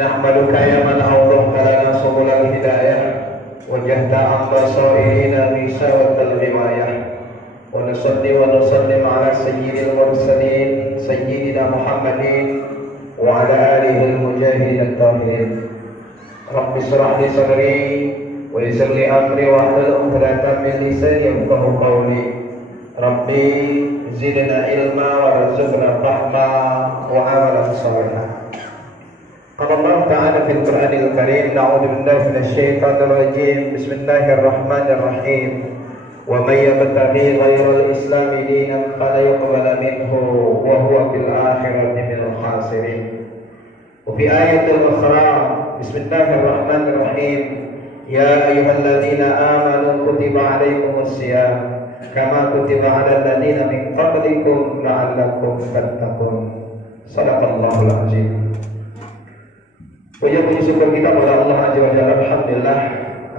نحمدك يا من أوضحت لنا سبل الهداية وجهت عن بصائرنا بسوة الغواية ونصلي ونسلم على سيد المرسلين سيدنا محمد وعلى آله المجاهدين الطاهرين. رب اشرح لي صدري ويسر لي أمري واحلل عقدة من لساني يفقهوا قولي. ربي زدنا علما وارزقنا فهما وعملا صالحا. قال الله تعالى في القرآن الكريم: نعوذ بالله من الشيطان الرجيم. بسم الله الرحمن الرحيم. ومن يبتغي غير الإسلام دينا فلا يقبل منه وهو في الآخرة من الخاسرين. وفي آية أخرى: بسم الله الرحمن الرحيم. يا أيها الذين آمنوا كتب عليكم الصيام كما كتب على الذين من قبلكم لعلكم تتقون. صدق الله العظيم. Puji syukur kita pada Allah Azza wa Jalla. Alhamdulillah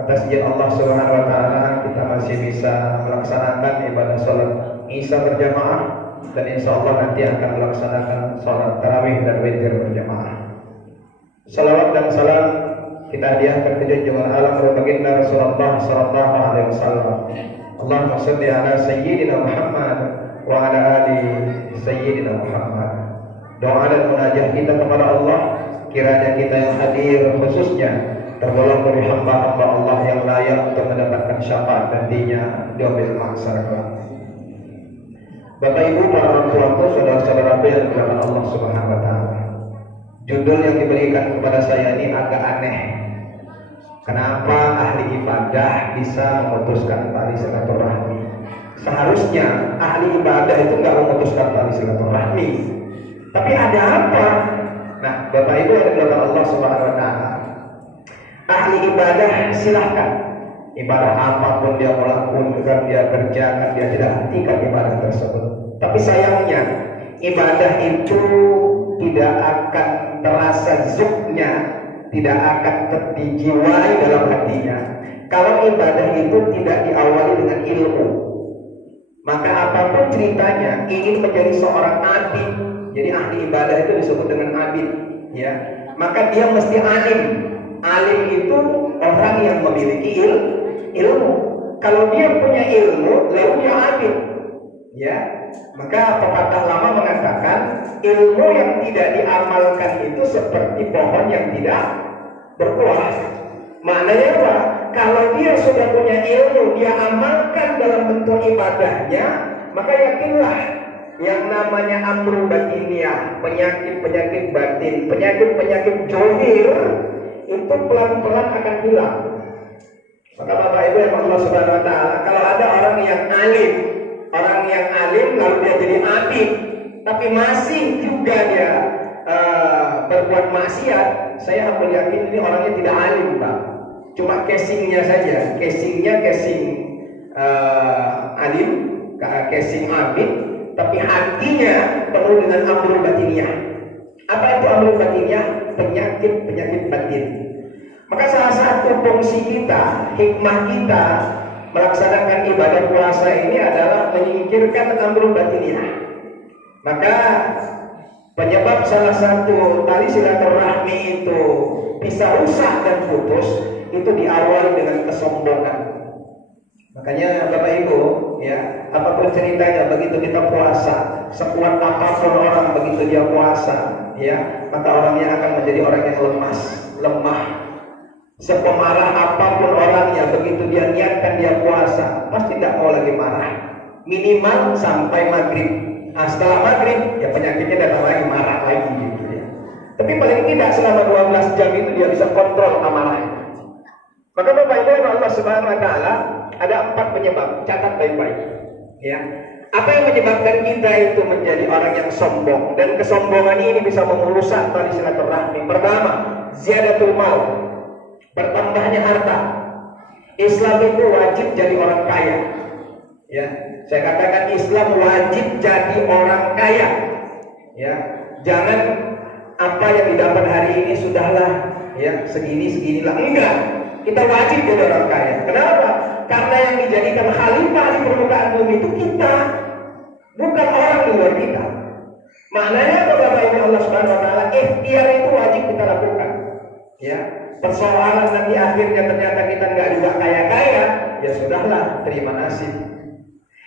atas izin Allah Subhanahu wa taala kita masih bisa melaksanakan ibadah salat Isya berjamaah dan insyaallah nanti akan melaksanakan salat tarawih dan witir berjamaah. Salawat dan salam kita hadiahkan ke junjungan alam baginda Rasulullah sallallahu alaihi wasallam. Allahumma shalli ala sayyidina Muhammad wa ala ali sayyidina Muhammad. Doa dan munajat kita kepada Allah, kiranya kita yang hadir khususnya tergolong dari hamba-hamba Allah yang layak untuk mendapatkan syafaat nantinya di yaumil mahsyar. Bapak Ibu, para orang tuaku, saudara-saudaraku yang dimuliakan Allah Subhanahu wa taala. Judul yang diberikan kepada saya ini agak aneh. Kenapa ahli ibadah bisa memutuskan tali silaturahmi? Seharusnya ahli ibadah itu nggak memutuskan tali silaturahmi. Tapi ada apa? Nah, Bapak Ibu yang dimuliakan Allah Subhanahu wa taala, ahli ibadah silahkan ibadah apapun dia melakukan, dia kerjakan, dia tidak hentikan ibadah tersebut. Tapi sayangnya ibadah itu tidak akan terasa zuknya, tidak akan terjiwai dalam hatinya kalau ibadah itu tidak diawali dengan ilmu. Maka apapun ceritanya, ingin menjadi seorang abid, jadi ahli ibadah itu disebut dengan abid, ya. Maka dia mesti alim. Alim itu orang yang memiliki ilmu. Kalau dia punya ilmu, lalu dia abid, ya. Maka pepatah lama mengatakan ilmu yang tidak diamalkan itu seperti pohon yang tidak berbuah. Maknanya apa? Kalau dia sudah punya ilmu, dia amalkan dalam bentuk ibadahnya, maka yakinlah yang namanya amru batiniyah, penyakit-penyakit batin, penyakit-penyakit johir itu pelan-pelan akan hilang. Maka Bapak Ibu yang Allah Subhanahu wa taala, kalau ada orang yang alim lalu dia jadi abid, tapi masih juga dia berbuat maksiat, saya hampir yakin ini orangnya tidak alim, Pak. Cuma casingnya saja, casing alim, casing abid, tapi hatinya penuh dengan amrul batiniyah. Apa itu amrul batiniyah? Penyakit batin. Maka salah satu fungsi kita, hikmah kita melaksanakan ibadah puasa ini adalah menyingkirkan amrul batiniyah. Maka penyebab salah satu tali silaturahmi itu bisa rusak dan putus itu diawali dengan kesombongan. Makanya Bapak Ibu, ya, apapun ceritanya, begitu kita puasa, sekuat apapun orang begitu dia puasa, ya, maka orangnya akan menjadi orang yang lemah. Sepemarah apapun orangnya, begitu dia niatkan dia puasa, pasti tidak mau lagi marah. Minimal sampai maghrib. Nah, setelah maghrib, ya penyakitnya datang lagi, marah lagi gitu ya. Tapi paling tidak selama 12 jam itu dia bisa kontrol amarahnya. Maka Bapak Ibu yang Allah Subhanahu wa taala, ada 4 penyebab, catat baik-baik. Ya. Apa yang menyebabkan kita itu menjadi orang yang sombong, dan kesombongan ini bisa merusak tali silaturahmi? Pertama, ziyadatul mal, bertambahnya harta. Islam itu wajib jadi orang kaya. Ya, saya katakan Islam wajib jadi orang kaya. Ya, jangan apa yang didapat hari ini sudahlah, ya seginilah. Enggak, kita wajib jadi orang kaya. Kenapa? Karena yang dijadikan khalifah di permukaan bumi itu kita, bukan orang di luar kita. Maknanya apa Bapak Ibu Allah Subhanahu wa taala? Ikhtiar itu wajib kita lakukan. Ya, persoalan nanti akhirnya ternyata kita nggak juga kaya-kaya, ya sudahlah, terima nasib.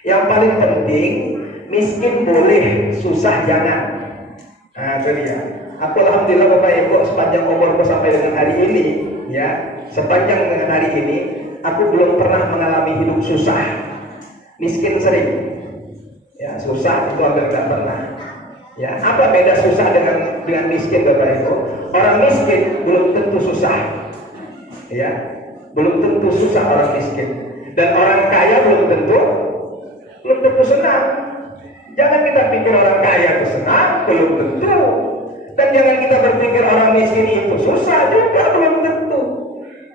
Yang paling penting, miskin boleh, susah jangan. Nah itu dia. Aku alhamdulillah Bapak Ibu, sepanjang umurku sampai dengan hari ini, ya, sepanjang dengan hari ini, aku belum pernah mengalami hidup susah. Miskin sering, ya, susah itu hampir nggak pernah. Ya, apa beda susah dengan miskin Bapak Ibu? Orang miskin belum tentu susah, ya, belum tentu susah orang miskin. Dan orang kaya belum tentu senang. Jangan kita pikir orang kaya itu senang, belum tentu. Dan jangan kita berpikir orang miskin itu susah, juga belum tentu.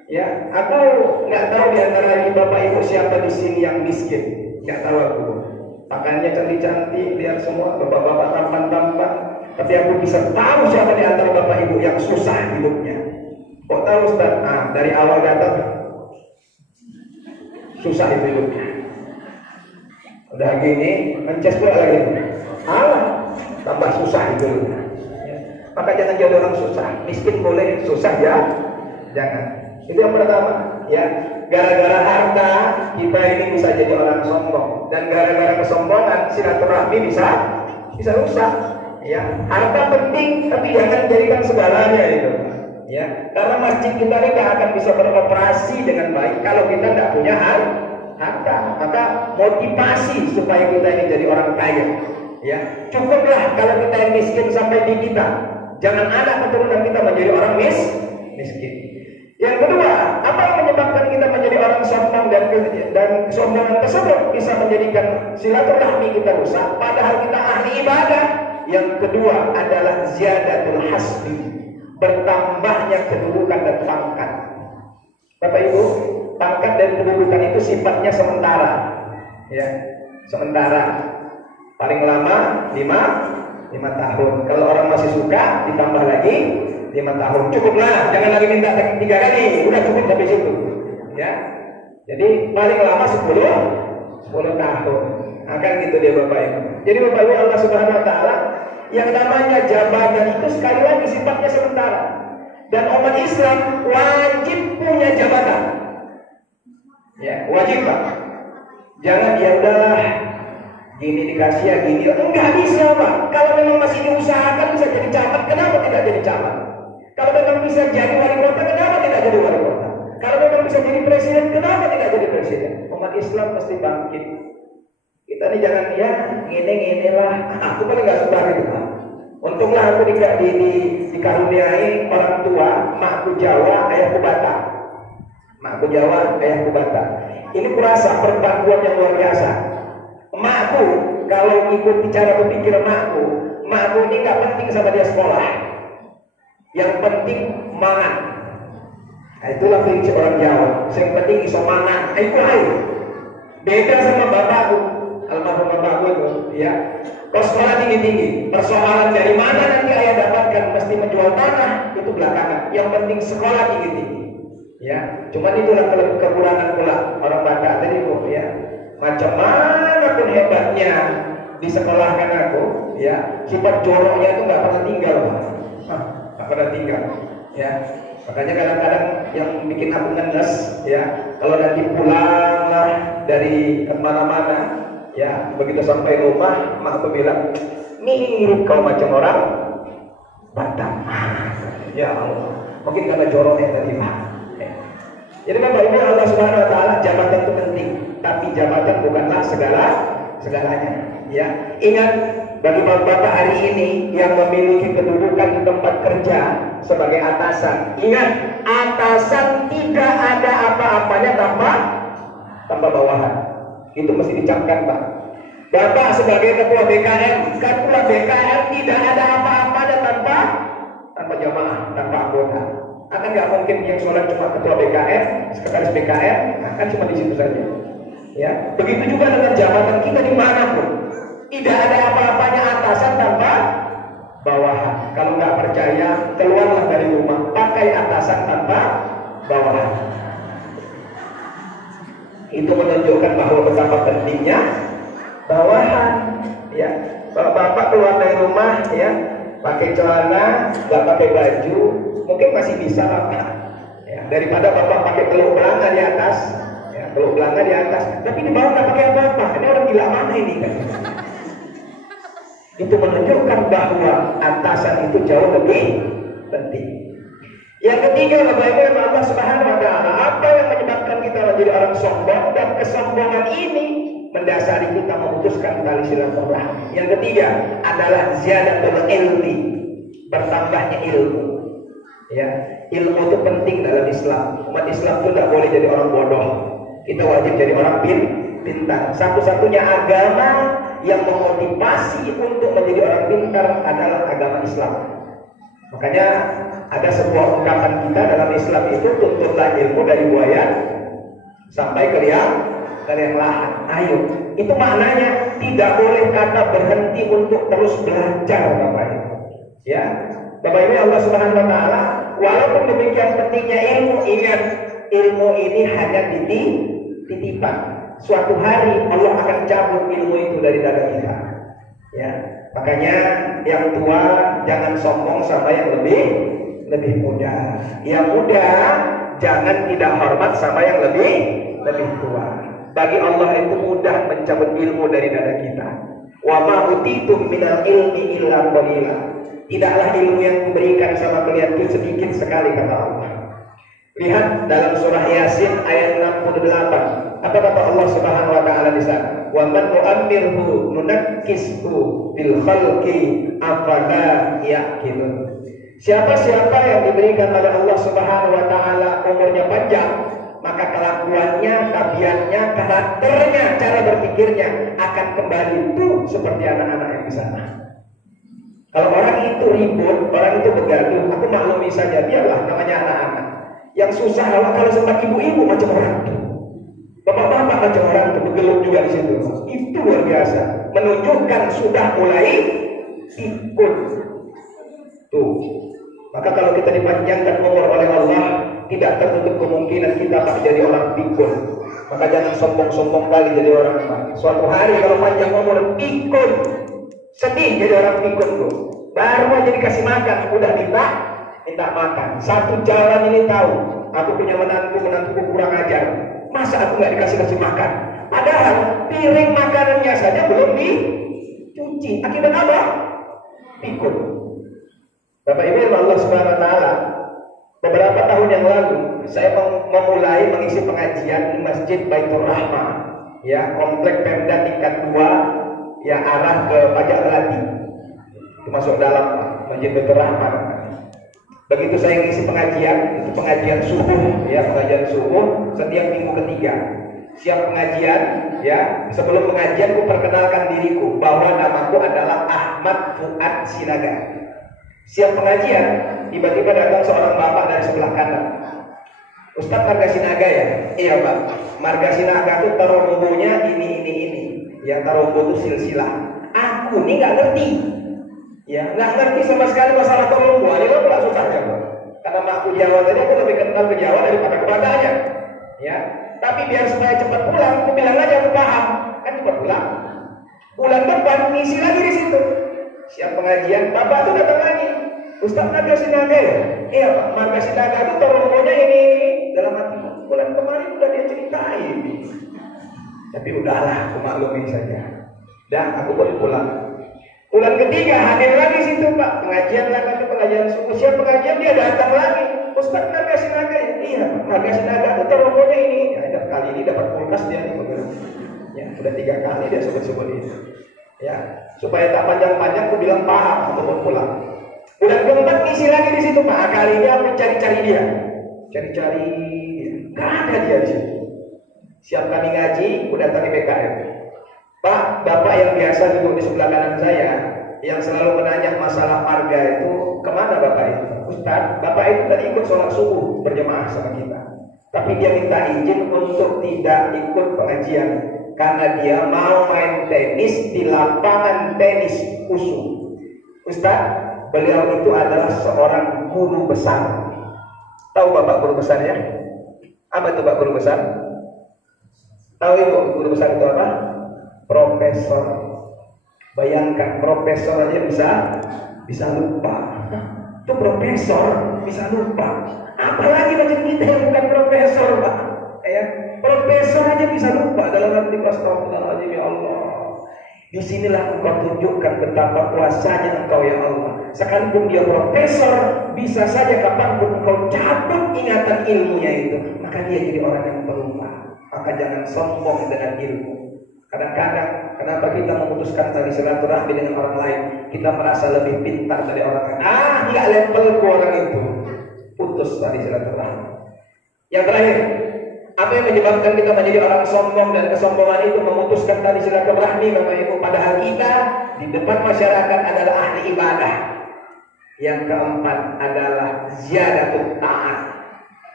Ya, aku nggak tahu di antara Bapak Ibu siapa di sini yang miskin, nggak tahu aku. Pakaiannya cantik-cantik, lihat semua bapak-bapak tampan-tampan. Tapi aku bisa tahu siapa di antara Bapak Ibu yang susah hidupnya. Kok tahu Ustaz? Nah, dari awal datang susah hidupnya. Udah gini, mencet pula lagi. Alah, tambah susah hidupnya. Ya. Maka jangan jadi orang susah. Miskin boleh, susah ya jangan. Itu yang pertama, ya. Gara-gara harta kita ini bisa jadi orang sombong, dan gara-gara kesombongan silaturahmi bisa rusak. Ya, harta penting, tapi jangan jadikan segalanya itu. Ya, karena masjid kita ini tidak akan bisa beroperasi dengan baik kalau kita tidak punya harta. Maka motivasi supaya kita ini jadi orang kaya. Ya, cukuplah kalau kita yang miskin sampai di kita. Jangan anak keturunan kita menjadi orang miskin. Yang kedua, apa yang menyebabkan kita menjadi orang sombong dan kesombongan tersebut bisa menjadikan silaturahmi kita rusak, padahal kita ahli ibadah. Yang kedua adalah ziyadatul hasbi, bertambahnya kedudukan dan pangkat. Bapak Ibu, pangkat dan kedudukan itu sifatnya sementara, ya, sementara. Paling lama 5 tahun. Kalau orang masih suka, ditambah lagi 5 tahun. Cukuplah, jangan lagi minta 3 kali, udah cukup sampai situ. Ya, jadi paling lama 10 tahun. Akan gitu dia Bapak Ibu. Jadi Bapak Ibu, Allah Subhanahu Wa Taala, yang namanya jabatan itu sekali lagi sifatnya sementara. Dan umat Islam wajib punya jabatan. Ya, wajib Pak. Jangan ya udahlah, gini dikasih ya gini. Enggak bisa Pak. Kalau memang masih diusahakan bisa jadi camat, kenapa tidak jadi camat? Kalau memang bisa jadi wali kota, kenapa tidak jadi wali kota? Kalau memang bisa jadi presiden, kenapa tidak jadi presiden? Umat Islam mesti bangkit. Kita ini jangan ya ngene lah. Aku paling nggak suka gitu. Untunglah aku dikaruniai orang tua, makku Jawa, ayahku Batak. Makku Jawa, ayahku Batak. Ini kurasa perpaduan yang luar biasa. Makku, kalau ikuti cara berpikir makku ini nggak penting sama dia sekolah. Yang penting mangan. Nah, itulah prinsip orang Jawa. Yang penting iso mangan. Itu aja. Beda sama bapakku, almarhum bapakku itu, ya. Kau sekolah tinggi-tinggi, persoalan dari mana nanti ayah dapatkan mesti menjual tanah itu belakangan. Yang penting sekolah tinggi-tinggi. Ya, cuman itulah kekurangan pula orang Batak tadi Bu, ya. Macam mana pun hebatnya disekolahkan aku, ya, sifat joroknya itu nggak pernah tinggal, Pak. Nggak pernah tinggal, ya. Makanya kadang-kadang yang bikin aku ngenes, ya, kalau nanti pulang lah dari kemana-mana, ya, begitu sampai rumah, mak aku bilang, mirip kau macam orang Batak. Ya Allah, mungkin karena joroknya tadi, Pak. Jadi Bapak Ibu, Allah Subhanahu Wa Taala, jabatan itu penting, tapi jabatan bukanlah segalanya. Ya, ingat bagi bapak-bapak hari ini yang memiliki kedudukan di tempat kerja sebagai atasan, ingat atasan tidak ada apa-apanya tanpa bawahan. Itu mesti dicamkan Pak. Bapak sebagai ketua BKM tidak ada apa-apanya tanpa jamaah, tanpa anggota. Akan nggak mungkin yang sholat cuma ketua BKM, sekretaris BKM, akan cuma di situ saja. Ya, begitu juga dengan jabatan kita dimanapun, tidak ada apa-apanya atasan tanpa bawahan. Kalau nggak percaya, keluarlah dari rumah, pakai atasan tanpa bawahan. Itu menunjukkan bahwa betapa pentingnya bawahan. Ya, kalau bapak keluar dari rumah, ya, pakai celana, nggak pakai baju, mungkin masih bisa lah Pak. Ya, daripada Bapak pakai teluk belanga di atas, ya, teluk belanga di atas, tapi di bawah nggak pakai apa-apa. Ini orang gila mana ini kan? Itu menunjukkan bahwa atasan itu jauh lebih penting. Yang ketiga, Bapak Ibu, Allah Subhanahu wa taala, apa yang menyebabkan kita menjadi orang sombong, dan kesombongan ini mendasari kita memutuskan tali silaturahmi. Yang ketiga adalah ziyadatul ilmi, bertambahnya ilmu. Ya, ilmu itu penting dalam Islam. Umat Islam itu tidak boleh jadi orang bodoh. Kita wajib jadi orang pintar. Satu-satunya agama yang memotivasi untuk menjadi orang pintar adalah agama Islam. Makanya ada sebuah ungkapan kita dalam Islam itu, tuntutlah ilmu dari buaya sampai ke liang lahat. Ayo, itu maknanya tidak boleh kata berhenti untuk terus belajar, Bapak Ibu. Ya, Bapak Ibu, Allah Subhanahu wa taala, walaupun demikian pentingnya ilmu, ingat ilmu ini hanya titipan. Suatu hari Allah akan cabut ilmu itu dari dada kita. Ya, makanya yang tua jangan sombong sama yang lebih muda. Yang muda jangan tidak hormat sama yang lebih tua. Bagi Allah itu mudah mencabut ilmu dari dada kita. Wa ma utitum minal ilmi illa qalila. Tidaklah ilmu yang diberikan sama kalian itu sedikit sekali, kata Allah. Lihat dalam surah Yasin ayat 68. Apa kata Allah Subhanahu wa taala di sana? Wa man nu'ammirhu nunakkishu bil khalqi afala yaqilun. Siapa-siapa yang diberikan oleh Allah Subhanahu wa taala umurnya panjang, maka kelakuannya, tabiatnya, karakternya, cara berpikirnya akan kembali itu seperti anak-anak yang di sana. Kalau orang itu ribut, orang itu begaduh, aku maklumi saja, biarlah, namanya anak-anak. Yang susah kalau sempat ibu-ibu macam orang itu, bapak-bapak macam orang itu, bergelut juga di situ. Itu luar biasa, menunjukkan sudah mulai ikut. Tuh, maka kalau kita dipanjangkan umur oleh Allah, tidak tertutup kemungkinan kita akan jadi orang pikun. Maka jangan sombong-sombong kali jadi orang tua. Suatu hari kalau panjang umur pikun, sedih jadi orang pikun tuh. Baru aja dikasih makan, udah minta makan. Satu jalan ini tahu, aku punya menantuku kurang ajar. Masa aku nggak dikasih makan? Padahal piring makanannya saja belum dicuci. Akibat apa? Pikun. Bapak Ibu yang Allah Subhanahu wa taala, beberapa tahun yang lalu saya memulai mengisi pengajian di Masjid Baitur Rahmah, ya, komplek Pemda tingkat 2, ya, arah ke Pajak Gelati. Itu masuk dalam Masjid Baitur Rahmah. Begitu saya mengisi pengajian, itu pengajian subuh, ya, pengajian subuh setiap minggu ketiga. Siap pengajian, ya, sebelum pengajian aku perkenalkan diriku bahwa namaku adalah Ahmad Fuad Sinaga. Siap pengajian, tiba-tiba datang seorang bapak dari sebelah kanan. Ustaz Marga Sinaga ya? Iya Pak, Marga Sinaga itu tarombonya ini. Ya, tarombo itu silsilah. Aku ini nggak ngerti. Ya, nggak ngerti sama sekali masalah tarombo. Ini apa pula susahnya Pak? Karena aku Jawa tadi, aku lebih kenal ke Jawa daripada kepadanya. Ya, tapi biar supaya cepat pulang, aku bilang aja aku paham. Kan cepat pulang. Bulan depan ngisi lagi di situ. Siap pengajian, bapak tuh datang lagi. Ustaz Marga Sinaga ya? Iya Pak, Marga Sinaga itu tarombonya ini. Dalam hati, bulan kemarin udah dia ceritain. Tapi udahlah, aku maklumin saja. Dan aku boleh pulang. Bulan ketiga hadir lagi situ Pak, pengajian subuh. Siap pengajian dia datang lagi. Ustaz Marga Sinaga ya? Iya Pak, Marga Sinaga itu tarombonya ini. Ya, kali ini dapat kulkas dia nih. Ya, udah 3 kali dia sebut-sebut itu. Ya, supaya tak panjang-panjang aku bilang paham, aku mau pulang. Bulan keempat ngisi lagi di situ Pak. Kali ini aku cari-cari dia. Cari-cari dia. Gak ada dia di situ. Siap kami ngaji, aku datangi BKM. Pak, bapak yang biasa duduk di sebelah kanan saya, yang selalu menanya masalah marga itu, kemana bapak itu? Ustaz, bapak itu tadi ikut sholat subuh berjemaah sama kita. Tapi dia minta izin untuk tidak ikut pengajian karena dia mau main tenis di lapangan tenis khusus. Ustaz, beliau itu adalah seorang guru besar. Tahu bapak guru besar ya? Apa itu pak guru besar? Tahu ibu guru besar itu apa? Profesor. Bayangkan, profesor aja bisa lupa. Itu profesor bisa lupa. Apalagi macam kita yang bukan profesor, Pak. Ya, profesor aja bisa lupa dalam arti astagfirullahaladzim ya Allah. Disinilah engkau tunjukkan betapa kuasanya engkau ya Allah. Sekalipun dia profesor, bisa saja kapanpun engkau cabut ingatan ilmunya itu, maka dia jadi orang yang pelupa. Maka jangan sombong dengan ilmu. Kadang-kadang kenapa kita memutuskan tali silaturahmi dengan orang lain? Kita merasa lebih pintar dari orang lain. Nggak levelku orang itu. Putus tali silaturahmi. Yang terakhir, apa yang menyebabkan kita menjadi orang sombong dan kesombongan itu memutuskan tali silaturahmi, Bapak Ibu? Padahal kita di depan masyarakat adalah ahli ibadah. Yang keempat adalah ziyadatut ta'at,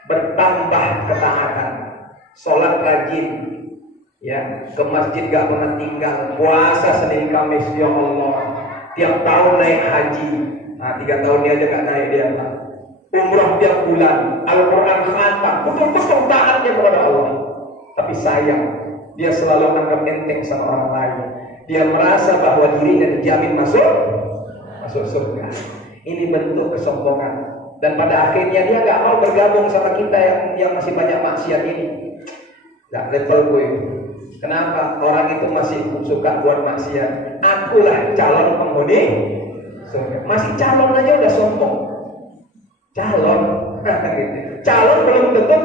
bertambah ketaatan, sholat rajin, ya, ke masjid gak pernah tinggal, puasa Senin Kamis, ya Allah, tiap tahun naik haji. 3 tahun dia aja gak naik dia, Pak. Umrah tiap bulan, Al-Quran khatam, betul-betul taatnya kepada Allah. Tapi sayang, dia selalu anggap enteng sama orang lain. Dia merasa bahwa dirinya dijamin masuk surga. Ini bentuk kesombongan. Dan pada akhirnya dia gak mau bergabung sama kita yang masih banyak maksiat ini. Gak level gue. Kenapa? Orang itu masih suka buat maksiat. Akulah calon penghuni surga. Masih calon aja udah sombong. Calon belum tentu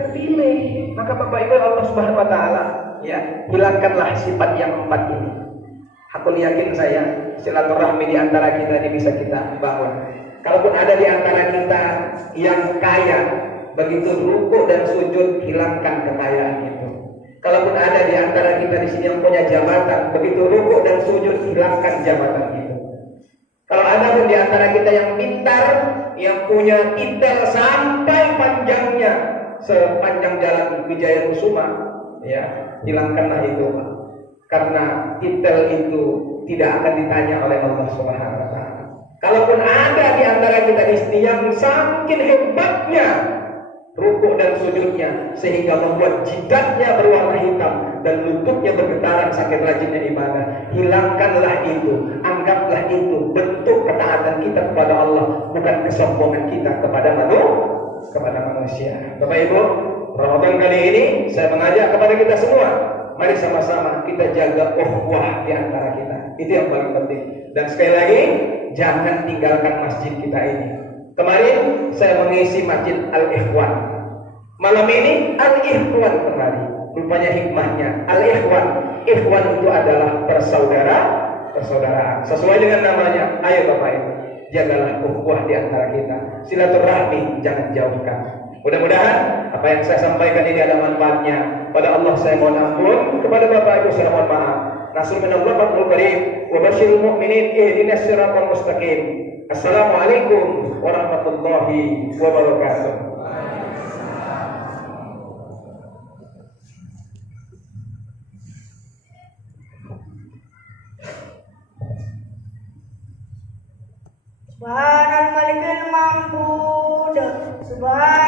terpilih. Maka Bapak Ibu Allah Subhanahu wa taala, ya, hilangkanlah sifat yang 4 ini. Aku yakin saya silaturahmi di antara kita ini bisa kita bangun. Kalaupun ada di antara kita yang kaya, begitu rukuk dan sujud, hilangkan kekayaan itu. Kalaupun ada di antara kita di sini yang punya jabatan, begitu rukuk dan sujud, hilangkan jabatan itu. Kalau ada pun di antara kita yang pintar, yang punya titel sampai panjangnya sepanjang jalan Wijaya Kusuma, ya, hilangkanlah itu. Karena titel itu tidak akan ditanya oleh Allah Subhanahu wa taala. Kalaupun ada di antara kita istri yang saking hebatnya rukuk dan sujudnya sehingga membuat jidatnya berwarna hitam dan lututnya bergetaran saking rajinnya ibadah, hilangkanlah itu. Anggaplah itu bentuk ketaatan kita kepada Allah, bukan kesombongan kita kepada manusia. Bapak Ibu, Ramadan kali ini saya mengajak kepada kita semua, mari sama-sama kita jaga ukhuwah di antara kita. Itu yang paling penting. Dan sekali lagi, jangan tinggalkan masjid kita ini. Kemarin saya mengisi masjid Al-Ikhwan. Malam ini Al-Ikhwan kembali. Rupanya hikmahnya Al-Ikhwan. Ikhwan itu adalah persaudaraan. Sesuai dengan namanya. Ayo Bapak Ibu, jagalah ukhuwah di antara kita. Silaturahmi jangan jauhkan. Mudah-mudahan apa yang saya sampaikan ini ada manfaatnya. Pada Allah saya mohon ampun, kepada Bapak Ibu saya mohon maaf. Nasrul minallah fathul karim wa basyiril mu'minin ihdinas siratal mustaqim. Assalamualaikum warahmatullahi wabarakatuh. Subhanal malikil mahmud. Subhan